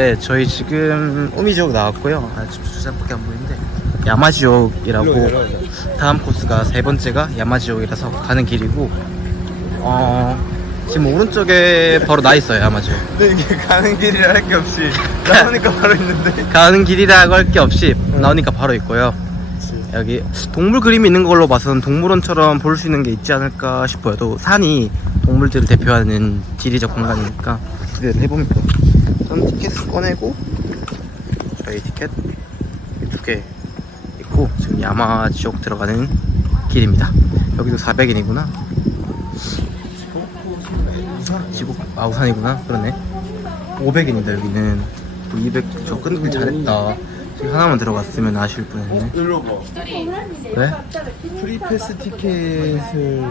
네, 저희 지금 오미지옥 나왔고요. 아, 지금 주차장밖에 안 보이는데 야마지옥이라고 다음 코스가 세 번째가 야마지옥이라서 가는 길이고 어 지금 오른쪽에 바로 나 있어요 야마지옥. 근데 이게 가는 길이라 할 게 없이 나오니까 바로 있는데 가는 길이라고 할 게 없이 나오니까 바로 있고요. 여기 동물 그림이 있는 걸로 봐서는 동물원처럼 볼 수 있는 게 있지 않을까 싶어요. 또 산이 동물들을 대표하는 지리적 공간이니까 기대를 해봅니다. 저는 티켓을 꺼내고 저희 티켓 두 개 있고 지금 야마 지옥 들어가는 길입니다. 여기도 400인이구나. 지옥 아 우산이구나. 그러네. 500인이다 여기는 200저 끊길 잘했다. 지금 하나만 들어갔으면 아쉬울 뻔했네. 일로 봐 왜? 프리패스 티켓을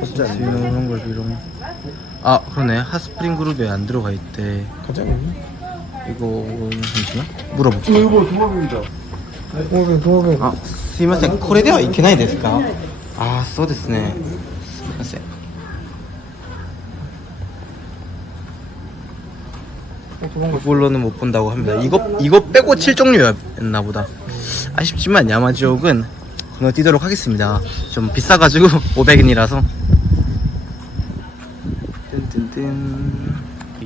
호스자 지는 그런 걸 비롱 아 그러네. 핫스프링 그룹에 안 들어가 있대. 가자 그럼 이거 잠시만. 물어볼게. 이거 동업입니다. 동업이 동업이 아 스미마셍 코레데와 이케나이 데스까? 아 소데스네. 스미마셍 그걸로는 못 본다고 합니다. 이거 이거 빼고 7종류였나 보다. 아쉽지만 야마지옥은 건너뛰도록 하겠습니다. 좀 비싸가지고 500엔이라서. 뜬뜬뜬.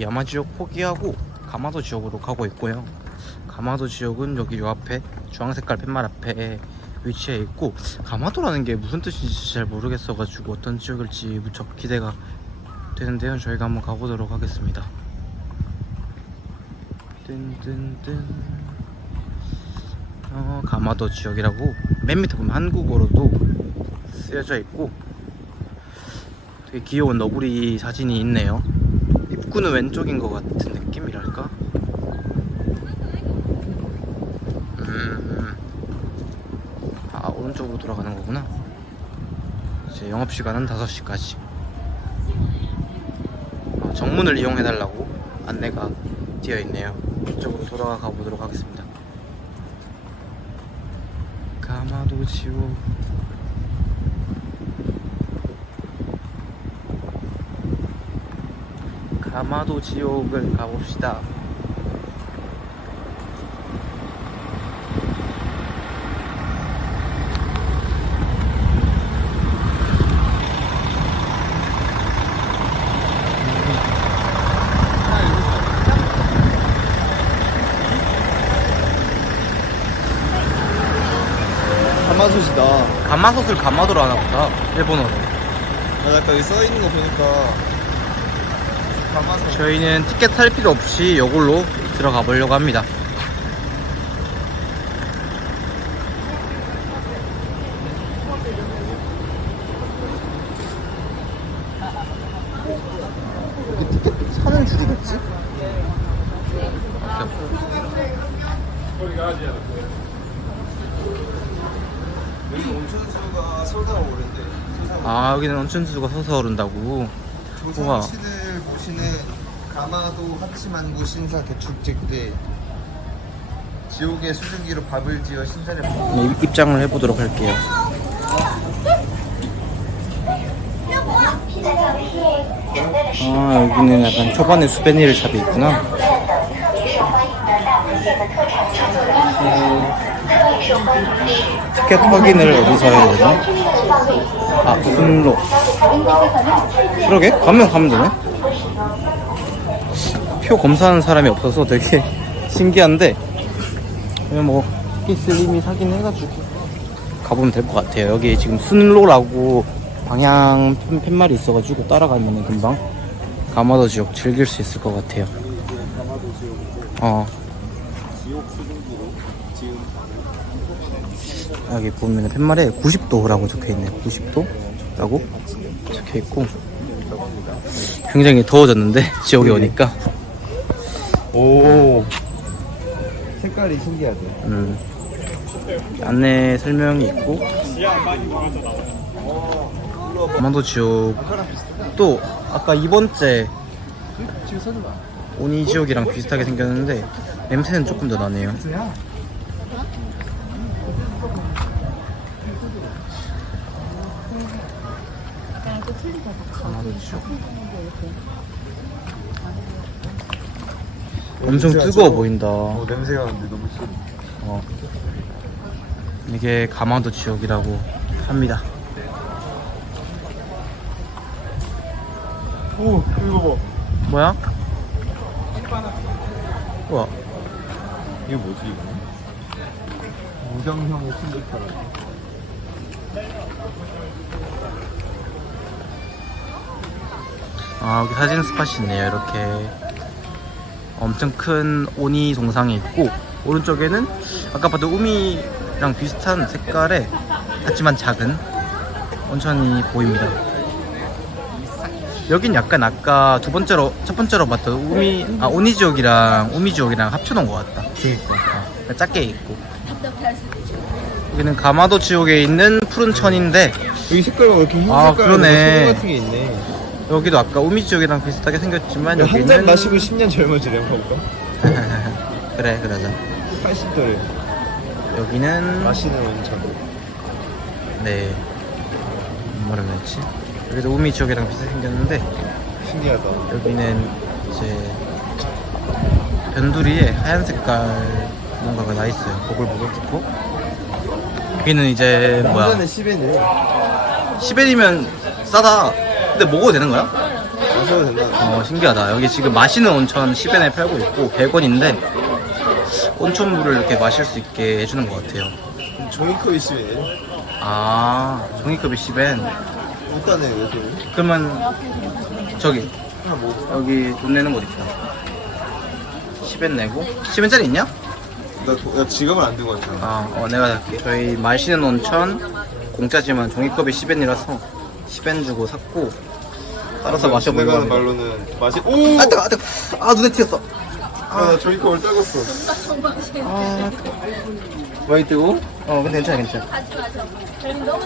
야마지옥 포기하고 가마도 지역으로 가고 있고요. 가마도 지역은 여기 요 앞에 주황색깔 팻말 앞에 위치해 있고 가마도라는 게 무슨 뜻인지 잘 모르겠어가지고 어떤 지역일지 무척 기대가 되는데요. 저희가 한번 가보도록 하겠습니다. 뜬뜬뜬 어, 가마도 지역이라고 맨 밑에 보면 한국어로도 쓰여져 있고 되게 귀여운 너구리 사진이 있네요. 입구는 왼쪽인 것 같은 느낌이랄까? 음, 아 오른쪽으로 돌아가는 거구나. 이제 영업시간은 5시까지. 어, 정문을 이용해달라고 안내가 되어 있네요. 이쪽으로 돌아가 보도록 하겠습니다 가마도 지옥 가마도 지옥을 가봅시다 가마솥이다. 가마솥을 가마도로 하나 보다 일본어로. 아, 아까 여기 써있는 거 보니까 가마솥. 저희는 티켓 살 필요 없이 이걸로 들어가 보려고 합니다. 사는 줄이겠지? 여기 온천수가 서다가 오는데 아 여기는 온천수가 서서 오른다고? 우와. 조선시를 모시는 가마도 하치만구 신사 개축제 때 지옥의 수증기로 밥을 지어 신전에 네, 입- 입장을 해보도록 할게요. 아 여기는 약간 초반에 수베니르 샵이 있구나 티켓 확인을 어디서 해야 되나? 아 순로 그러게? 가면 가면 되네. 표 검사하는 사람이 없어서 되게 신기한데. 그냥 뭐 이미 사긴 해가지고. 가보면 될 것 같아요. 여기 지금 순로라고 방향 팻- 팻말이 있어가지고 따라가면 금방 가마도 지역 즐길 수 있을 것 같아요. 어 여기 보면 팻말에 90도라고 적혀있네요. 90도 라고 적혀있고. 굉장히 더워졌는데 지역에 오니까. 오. 색깔이 신기하죠. 음, 안내 설명이 있고. 가마도 지옥 또 아까 이번째 오니 지옥이랑 비슷하게 생겼는데 냄새는 조금 더 나네요 엄청 냄새가 뜨거워 좀- 보인다. 어 냄새가 나는데 너무 싫어 어. 이게 가마도 지옥이라고 합니다. 오 이거 뭐야? 우와. 이거 뭐지 이거? 무경형 슬리퍼 아, 여기 사진 스팟이 있네요. 이렇게 엄청 큰 오니 동상이 있고 오른쪽에는 아까 봐도 우미랑 비슷한 색깔의 하지만 작은 온천이 보입니다. 여긴 약간 아까 두 번째로 첫 번째로 봤던 우미 아 오니 지옥이랑 우미 지옥이랑 합쳐놓은 것 같다. 그러니까 작게 있고 여기는 가마도 지옥에 있는 푸른 천인데 여기 색깔이 왜 이렇게 흰 아, 색깔 그러네. 송 같은 게 있네 여기도 아까 우미 지옥이랑 비슷하게 생겼지만 한 잔 여기는 마시고 10년 젊어지려 먹을까? 그래 그러자. 80도래. 여기는 마시는 온천. 네. 뭐라 그랬지? 여기도 우미 지옥이랑 비슷하게 생겼는데 신기하다. 여기는 이제 변두리에 하얀 색깔 뭔가가 나 있어요. 보글보글 뜯고. 여기는 이제 한 뭐야? 잔에 10엔이래 10엔이면 싸다 근데 먹어도 되는 거야? 마셔도 된다. 어 신기하다. 여기 지금 마시는 온천 10엔에 팔고 있고 100원인데 온천물을 이렇게 마실 수 있게 해주는 것 같아요. 종이컵이 10엔. 아 종이컵이 10엔. 못 가네 요새 그러면 저기 하나 뭐 여기 돈 내는 곳 있다. 10엔 내고. 10엔짜리 있냐? 나, 도, 나 지갑을 안 들고 왔잖아. 아, 어, 내가 할게. 저희 마시는 온천 공짜지만 종이컵이 10엔이라서 10엔 주고 샀고 따라서 마셔보는 내가 하는 겁니다 말로는 마시 오! 아 뜨거 아 뜨거. 아 눈에 튀었어. 아, 나 종이컵을 떨궜어. 아. 많이 뜨고? 어 근데 괜찮아 괜찮아.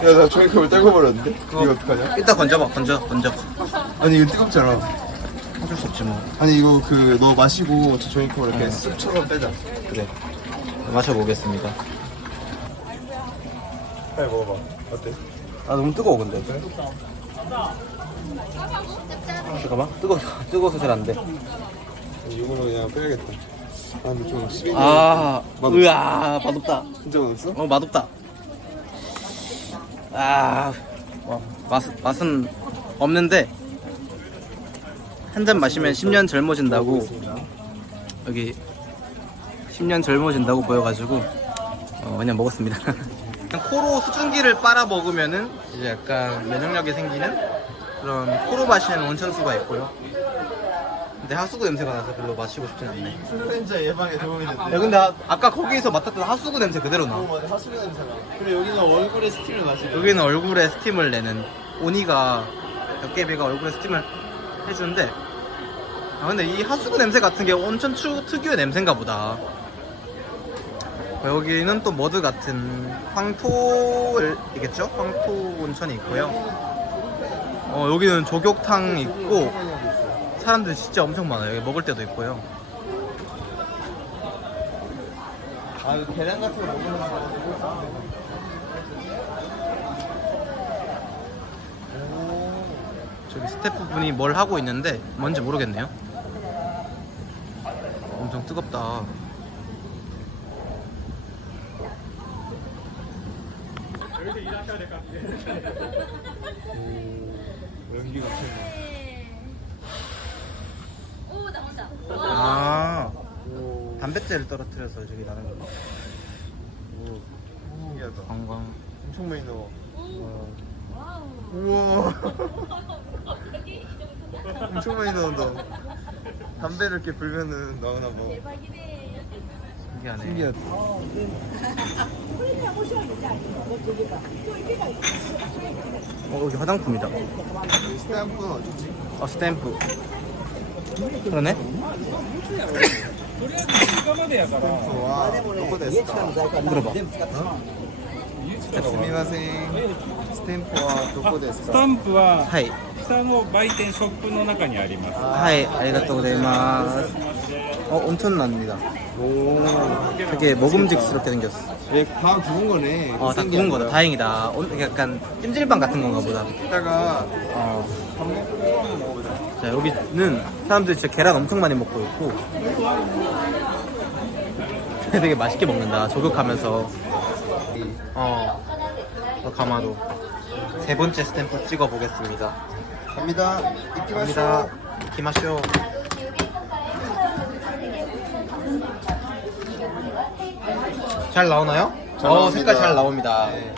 야나 종이컵을 떨궈버렸는데? 이거 어떡하냐? 이따 건져봐 건져 건져. 아니 이거 뜨겁잖아. 어쩔 수 없지 뭐. 아니 이거 그 너 마시고 저 종이컵을 이렇게 쑥처럼 빼자. 그래. 마셔보겠습니다. 빨리 먹어봐. 어때? 아 너무 뜨거워 근데? 잠깐만 뜨거 뜨거워서 잘 안돼 이거는 그냥 빼야겠다 아 근데 좀 시간이 아 맛없어? 으아 맛없다 진짜 맛없어? 어 맛없다 아 와, 맛, 맛은 없는데 한 잔 마시면 10년 젊어진다고. 여기 10년 젊어진다고 보여가지고 어, 그냥 먹었습니다 코로 수증기를 빨아 먹으면은 이제 약간 면역력이 생기는 그런 코로 마시는 온천수가 있고요. 근데 하수구 냄새가 나서 별로 마시고 싶진 않네. 인플루엔자 예방에 도움이 야 근데 아, 아까 거기에서 맡았던 하수구 냄새 그대로 나. 맞아 하수구 냄새가 그리고 여기는 얼굴에 스팀을 마시고. 여기는 얼굴에 스팀을 내는 오니가 벽개비가 얼굴에 스팀을 해주는데. 아 근데 이 하수구 냄새 같은 게 온천 추, 특유의 냄새인가 보다 여기는 또 머드 같은 황토이겠죠? 황토 온천이 있고요 어 여기는 조격탕 있고 사람들 진짜 엄청 많아요 여기 먹을 때도 있고요 아 이거 계란 같은 거 먹으면 거 저기 스태프분이 뭘 하고 있는데 뭔지 모르겠네요. 엄청 뜨겁다. 연기가 엄청 오 나온다. 아오 담뱃재를 떨어뜨려서 저기 나는 거. 신기하다 관광. 엄청 많이 넣어 와우. 우와 엄청 많이 넣는다 담배를 이렇게 불면은 나오나 뭐 대박이네. 신기하네. 신기하다 어 여기 화장품이다. 스탬프는 어디지? 아 스탬프. 그러네. 와どこですか 물어봐. すみませんステンプはどこですかスタンプは 하이. 下の売店ショップの中にあります。 하이. 아리가또 고자이마스. 어 온천 납니다. 오 되게 먹음직스럽게 생겼어. 얘다 구운 거네 어, 다 구운 거다. 다행이다. 온- 약간 찜질방 같은 건가 보다. 이따가 어. 밥 먹고 한번 먹어보자 자 여기는 사람들이 진짜 계란 엄청 많이 먹고 있고 되게 맛있게 먹는다 저격하면서 어, 저 가마도 세 번째 스탬프 찍어 보겠습니다 갑니다. 이끼마쇼. 갑니다 이키마쇼 잘 나오나요? 잘 어 나옵니다. 색깔 잘 나옵니다 네.